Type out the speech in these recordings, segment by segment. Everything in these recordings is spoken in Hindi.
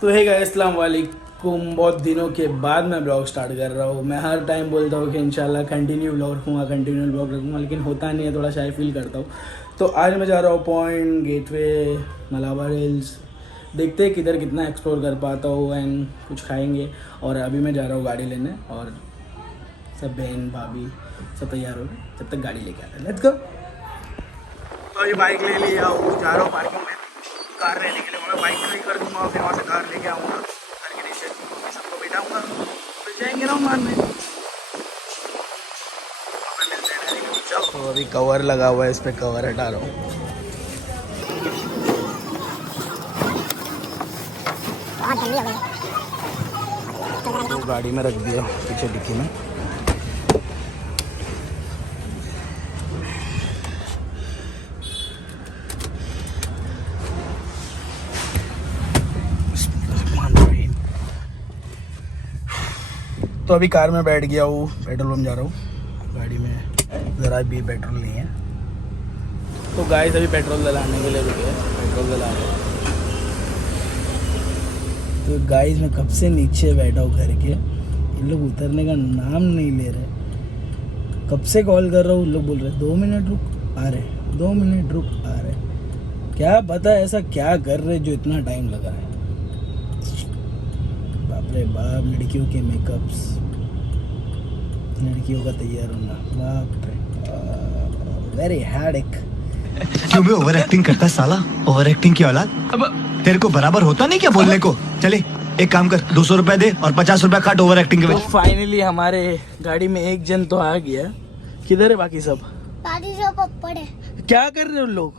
तो हे गाइस अस्सलाम वालेकुम। बहुत दिनों के बाद मैं ब्लॉग स्टार्ट कर रहा हूँ। मैं हर टाइम बोलता हूँ कि इंशाल्लाह कंटिन्यू ब्लॉग रखूँगा, कंटिन्यू ब्लॉग रखूँगा, लेकिन होता नहीं है, थोड़ा शाय फील करता हूँ। तो आज मैं जा रहा हूँ पॉइंट, गेटवे, मलाबार हिल्स। देखते हैं किधर कितना एक्सप्लोर कर पाता हूँ एंड कुछ खाएंगे। और अभी मैं जा रहा हूँ गाड़ी लेने और सब बहन भाभी सब तैयार हो गए, जब तक गाड़ी लेके आता है। Let's go. तो अभी बाइक ले लिया हूँ, जा रहा हूँ पार्किंग में कार लेने के लिए। मैं बाइक खड़ी कर दूँगा, फिर वहाँ से कार लेके आऊँगा, घर के नीचे सबको बिठाऊँगा, फिर जाएंगे ना मारने। तो अभी कवर लगा हुआ है, इस पर कवर हटा रहा हूँ। तो गाड़ी में रख दिया पीछे डिक्की में। तो अभी कार में बैठ गया हूँ, पेट्रोल पंप जा रहा हूँ। गाड़ी में ज़रा भी पेट्रोल नहीं है, तो गाइस अभी पेट्रोल डलाने के लिए रुके, पेट्रोल डला रहे हैं। तो गाइस मैं कब से नीचे बैठा हूँ घर के, इन लोग उतरने का नाम नहीं ले रहे। कब से कॉल कर रहा हूँ, लोग बोल रहे 2 मिनट रुक आ रहे, 2 मिनट रुक आ रहे। क्या पता ऐसा क्या कर रहे जो इतना टाइम लगा है। बाप रे बाप, लड़कियों के मेकअप्स, लड़कियों का तैयार होना, बाप रे वेरी हैडेक। क्यों भी ओवर एक्टिंग करता है साला, ओवर एक्टिंग की औलाद। अब तेरे को बराबर होता नहीं क्या बोलने को। चले एक काम कर, 200 रुपए दे और 50 रुपए काट ओवर एक्टिंग के। तो फाइनली हमारे गाड़ी में एक जन तो आ गया। किधर है बाकी सब? बाकी सब ऊपर है। क्या कर रहे हो उन लोग?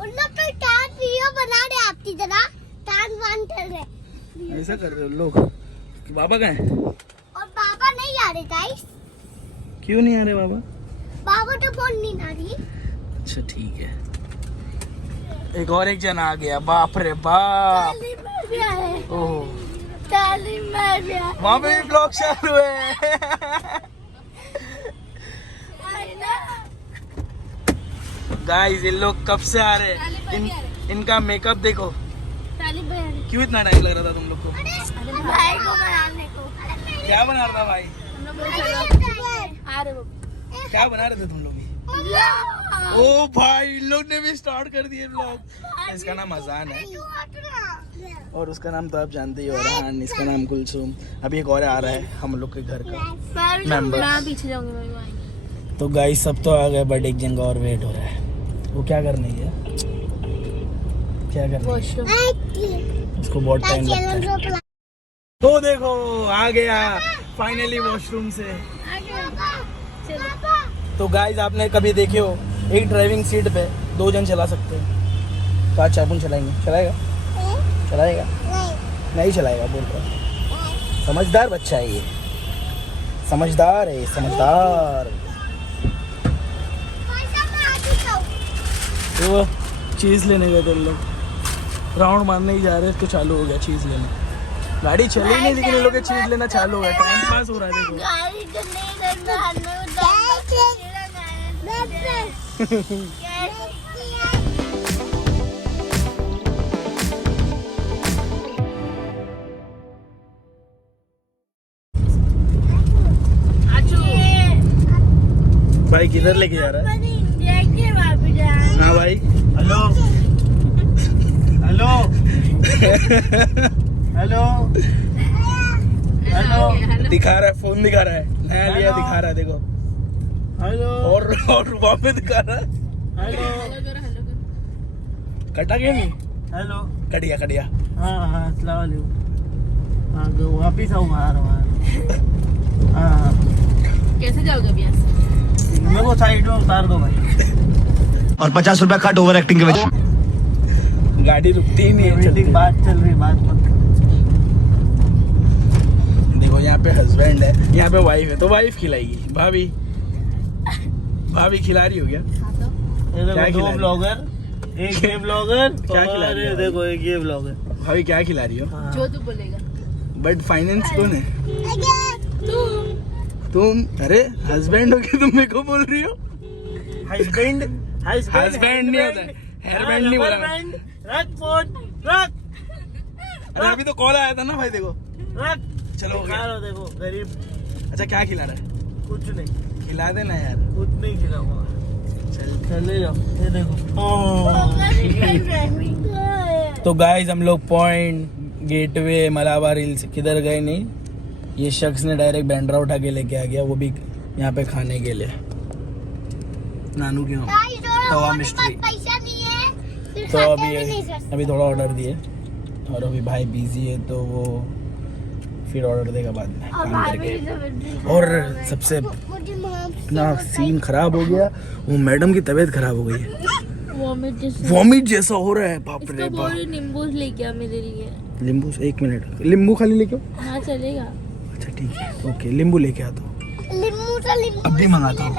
उन लोग तो टान वीडियो बना रहे आपकी तरह, टान वान कर रहे। ऐसा कर रहे हो लोग। बाबा कहाँ है? और बाबा नहीं आ रहे गाइस। क्यों नहीं आ रहे बाबा? बाबा तो फोन नहीं आ रही। अच्छा ठीक है। एक और एक जन आ गया, बाप रे बाप। तालीम में भी आए। ओह, तालीम में भी आए। वहाँ पे भी ब्लॉग चालू है। आई ना। गाइस ये लोग कब से आ रहे हैं, इनका मेकअप देखो। तालीम में आ रही। क्यों इतना टाइम लग रहा था तुम लोग को? भाई को बनाने को। क्या बना रहा था भाई? आ रहे वो। क्या बना रहे थे तुम लोग? ओ भाई इन लोग ने भी स्टार्ट कर दिए ब्लॉग। इसका नाम अजान है और उसका नाम तो आप जानते ही हो, रहान। इसका नाम कुलसुम। अभी एक और आ रहा है हम लोग के घर का मेंबर। पीछे जाऊंगी। तो गाइस सब तो आ गए, बट एक जन का और वेट हो रहा है। वो क्या करने है, क्या करना है, उसको बहुत टाइम लगता है। तो देखो आ गया फाइनली वॉशरूम से। तो गाइस आपने कभी देखे हो, एक ड्राइविंग सीट पे 2 जन चला सकते हैं। तो आज चापुन चलाएंगे, चलाएगा? चलाएगा? नहीं चलाएगा बोल रहा। समझदार बच्चा है ये, समझदार है, समझदार। तो चीज़ लेने गए थे लोग, राउंड मारने ही जा रहे हैं, तो चालू हो गया चीज़ लेना। गाड़ी चली नहीं लेकिन ये लोग चीज़ लेना चालू हो गया। टाइम पास हो रहा है देखो। भाई किधर लेके जा रहा है? हाँ भाई। हेलो हेलो हेलो हेलो, दिखा रहा है, फोन दिखा रहा है, नया लिया दिखा रहा है देखो। हेलो और वहाँ पे दिखा रहा है। हेलो कटा गया नहीं? हेलो, कट गया। हाँ अस्सलाम वालेकुम। हाँ तो वापिस आऊँ बाहर। हाँ कैसे जाओगे अभी यहाँ से? मेरे को साइड में उतार दो भाई, और 50 रुपए काट ओवर एक्टिंग के वजह। गाड़ी रुकती ही नहीं है। बात चल रही, बात मत। देखो यहाँ पे हस्बैंड है, यहाँ पे वाइफ है, तो वाइफ खिलाएगी। भाभी खिला रही हो क्या? क्या दो खिला ब्लॉगर, एक ये ब्लॉगर, क्या खिला रही हो? देखो एक ये ब्लॉगर। भाभी क्या खिला रही हो? जो तू बोलेगा। बट फाइनेंस कौन है? तुम। अरे हस्बैंड हो के तुम मेरे को बोल रही हो? हस्बैंड नहीं होता है, हेयर बैंड नहीं बोला मैं। रख फोन रख। अरे अभी तो कॉल आया था ना भाई, देखो चलो हो गया। देखो गरीब, अच्छा क्या खिला रहा है? कुछ नहीं, खिला देना यार। कुछ नहीं खिलाऊंगा। चल चले जाओ, ये देखो। तो गाइस हम लोग पॉइंट गेटवे मलाबार हिल्स किधर गए नहीं, ये शख्स ने डायरेक्ट बैंड्रा उठा के लेके आ गया, वो भी यहाँ पे खाने के लिए। नानू क्यों तवा मिस्ट्री। पैसा नहीं है फिर तो खाते अभी भी नहीं सकते। अभी थोड़ा ऑर्डर दिए और अभी भाई बिजी है तो वो फिर ऑर्डर देगा बाद में काम करके। और सबसे मुझे माफ इतना सीन खराब हो गया, वो मैडम की तबीयत खराब हो गई है, वॉमिट वॉमिट जैसा हो रहा है। बाप रे इसका बाप। बोल नींबू लेके आ मेरे लिए। नींबू, एक मिनट, नींबू खाली लेके आओ। हाँ चलेगा। अच्छा ठीक है, ओके नींबू लेके आता हूँ। नींबू तो नींबू अब भी मंगाता हूँ।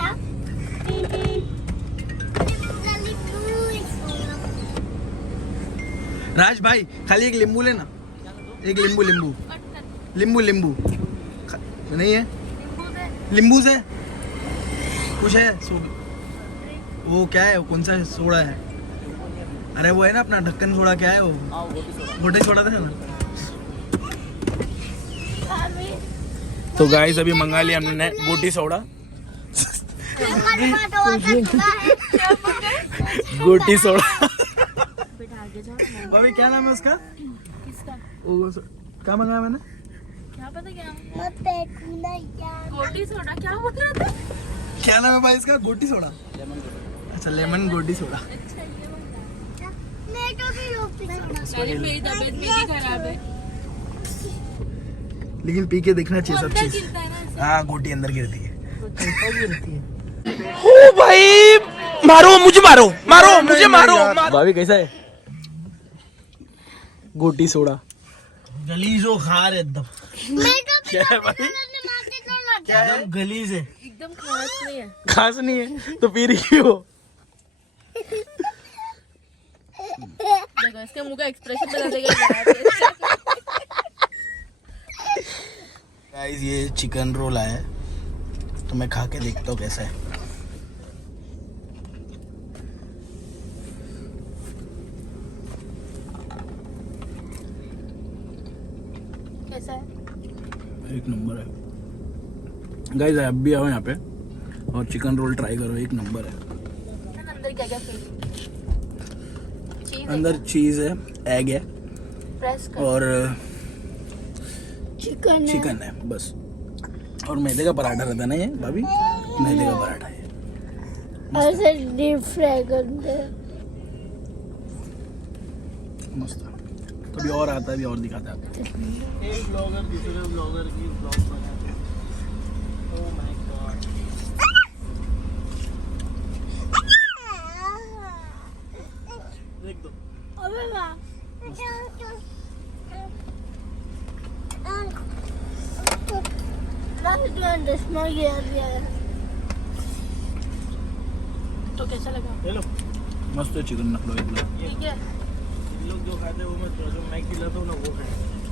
राज भाई खाली एक नींबू लेना, एक नींबू नींबू नींबू नींबू नहीं है, नींबू से कुछ है वो क्या है, वो कौन सा सोडा है? अरे वो है ना अपना ढक्कन सोडा, क्या है वो? गोटे सोडा था ना। तो गाइस अभी मंगा लिया हमने गोटी सोडा, गोटी सोडा। अभी क्या नाम है उसका? किसका? क्या मंगाया मैंने? क्या पता क्या? गोटी सोडा क्या बोल रहा था? क्या नाम है भाई इसका? गोटी सोडा। अच्छा लेमन गोटी सोडा। अरे मेरी तबीयत मेरी खराब है। लेकिन पी के देखना चाहिए सब अंदर चीज। गिरता है ना ऐसे। हाँ गोटी अंदर गिरती है। गिरती है। ओ भाई मारो मुझे, मारो मारो मुझे, मारो। भाभी कैसा है गोटी सोडा? गलीजो खा रहे एकदम, क्या है भाई? एकदम गलीज है। एकदम खास नहीं है। खास नहीं है तो पी रही हो? देखो इसके मुंह का एक्सप्रेशन बता देगा। गाइस ये चिकन रोल आया है तो मैं खा के देखता हूँ कैसा है। कैसा है? एक नंबर है गाइस, आप भी आओ यहाँ पे और चिकन रोल ट्राई करो, एक नंबर है। अंदर क्या क्या चीज अंदर चीज है, एग है प्रेस कर। और चिकन चिकन है बस। और मैदे का पराठा रहता है ना ये भाभी, मैदे का पराठा है। ऐसे डीप फ्राई करते हैं। मस्त है। कभी और आता है, अभी और दिखाता है आपको। एक ब्लॉगर दूसरे ब्लॉगर की ब्लॉग बनाते हैं। Oh my God. देख दो। अबे वाह। तो कैसा लगा? ले लो। मस्त है चिकन नखलो एक नंबर। ठीक है। इन लोग जो खाते हैं वो मत करो, जो मैं खिलाता हूँ ना वो खाए।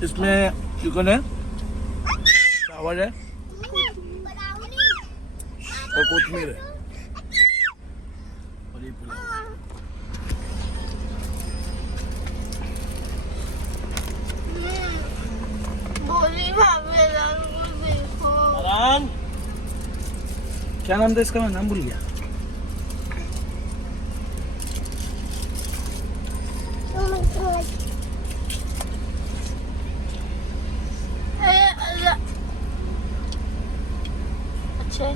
इसमें चिकन है, चावल है और कोथमीर है और ये पुलाव। आराम। क्या नाम था इसका, मैं नाम भूल गया। अच्छा है।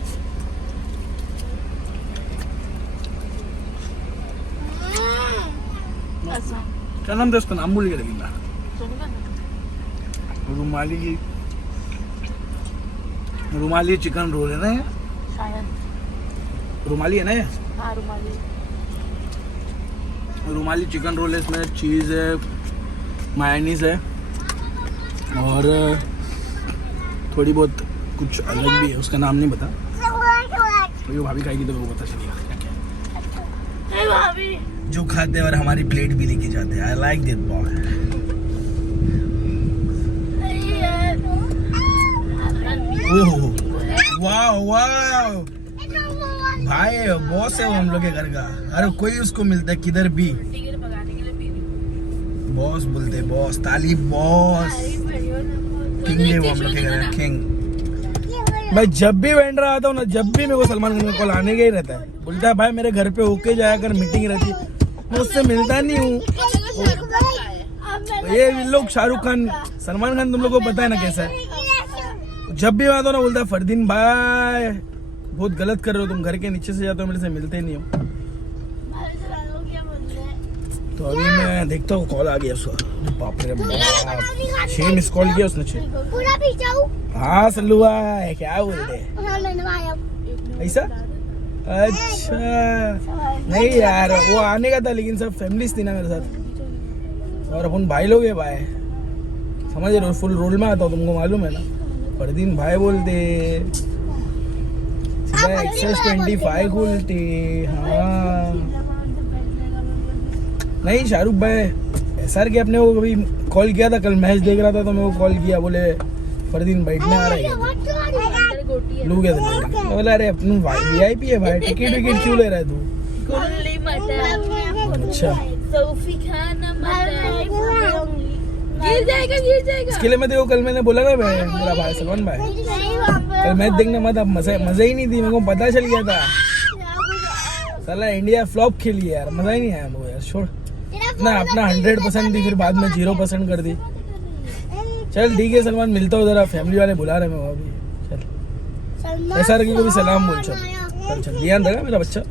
क्या नाम था इसका, नाम भूल गया लेकिन मैं। सुनूंगा ना। रुमाली चिकन रोल है ना ये? शायद। रुमाली है ना ये? हाँ रुमाली। रुमाली चिकन रोल है, इसमें चीज़ है, मायोनीज है और थोड़ी बहुत कुछ अलग भी है, उसका नाम नहीं पता। तो ये भाभी खाएगी तो वो पता चलेगा क्या क्या है। जो खाते हैं और हमारी प्लेट भी लेके जाते हैं। I like this boy. ओह वाह वाह भाई, बॉस है वो हम लोग के घर का। अरे कोई उसको मिलता है किधर भी। बॉस बोलते बॉस, ताली बॉस, किंग है वो हम लोग के घर किंग। मैं जब भी बैंड्रा आता हूँ ना, जब भी मेरे को सलमान खान का कॉल आने का ही रहता है, बोलता है भाई मेरे घर पे होके जाया कर, मीटिंग रहती है, मैं उससे मिलता नहीं हूँ। ये लोग शाहरुख खान, सलमान खान तुम लोग को पता है ना कैसा है, जब भी आता हूँ ना बोलता है फरदीन भाई बहुत गलत कर रहे हो तुम, घर के नीचे से जाते हो, मेरे से मिलते नहीं हो। तो अभी मैं देखता हूँ कॉल आ गया उसका, बाप रे बाप, 6 मिस कॉल किया उसने, 6। पूरा भी जाऊँ? हाँ सल्लू भाई क्या बोलते हाँ मैंने आया। ऐसा? अच्छा नहीं यार, वो आने का था लेकिन सब फैमिलीज थी ना मेरे साथ, और अपन भाई लोग है भाई, समझ रहे हो, फुल रोल में आता हूँ, तुमको मालूम है ना। फरदीन भाई बोलते, सीधा एक्सेस 25 बोलते। हाँ नहीं शाहरुख भाई SR के अपने को कभी कॉल किया था, कल मैच देख रहा था तो मेरे को कॉल किया, बोले फरदीन बैठने आ रहा है, लू गया था। बोला अरे अपने VIP है भाई, टिकट विकेट क्यों ले रहा है तू? अच्छा गिर जाएगा गिर जाएगा। इसके लिए मैं देखो कल मैंने बोला ना भाई, मेरा भाई सलमान भाई, कल मैच देखने मत, अब मजा ही नहीं थी, मेरे को पता चल गया था साला इंडिया फ्लॉप खेली यार, मजा ही नहीं आया मेरे को यार, छोड़ ना, अपना 100% दी, फिर बाद में 0% कर दी। चल ठीक है सलमान, मिलता हूँ जरा, फैमिली वाले बुला रहे मैं अभी, चल SR को भी सलाम बोल, चल चल ध्यान रखा मेरा बच्चा,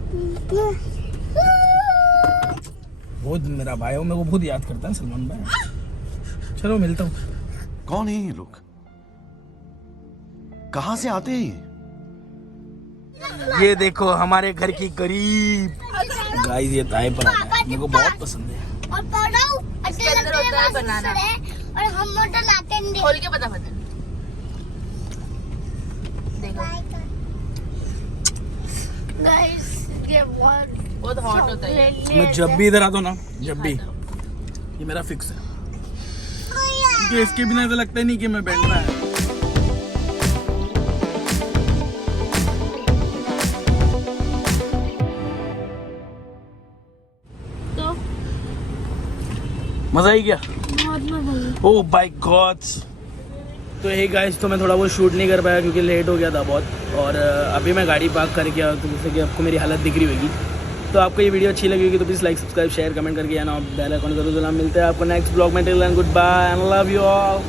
बहुत मेरा भाई हो, मेरे को बहुत याद करता है सलमान भाई। चलो मिलता हूँ। कौन है ये लोग, कहाँ से आते हैं ये देखो हमारे घर की करीब गाइस, ये ताई पराठा मेरे को बहुत पसंद है। और पढ़ो इसके अंदर होता है बनाना, और हम मोटर लाते हैं। खोल के पता देखो गाइस ये बहुत हॉट होता है। मैं जब भी इधर आता हूँ ना, जब भी, ये मेरा फिक्स है, क्योंकि इसके बिना ऐसा लगता ही नहीं कि मैं बैठना है। तो मजा ही क्या? बहुत मजा। Oh my God. तो हे गाइस, तो मैं थोड़ा बहुत शूट नहीं कर पाया क्योंकि लेट हो गया था बहुत, और अभी मैं गाड़ी पार्क करके आया, तो जैसे कि आपको मेरी हालत दिख रही होगी। तो आपको ये वीडियो अच्छी लगी होगी तो please like subscribe share comment करके आना, बेल आइकन जरूर मिलते हैं आपको नेक्स्ट ब्लॉग में। Till then goodbye and love you all.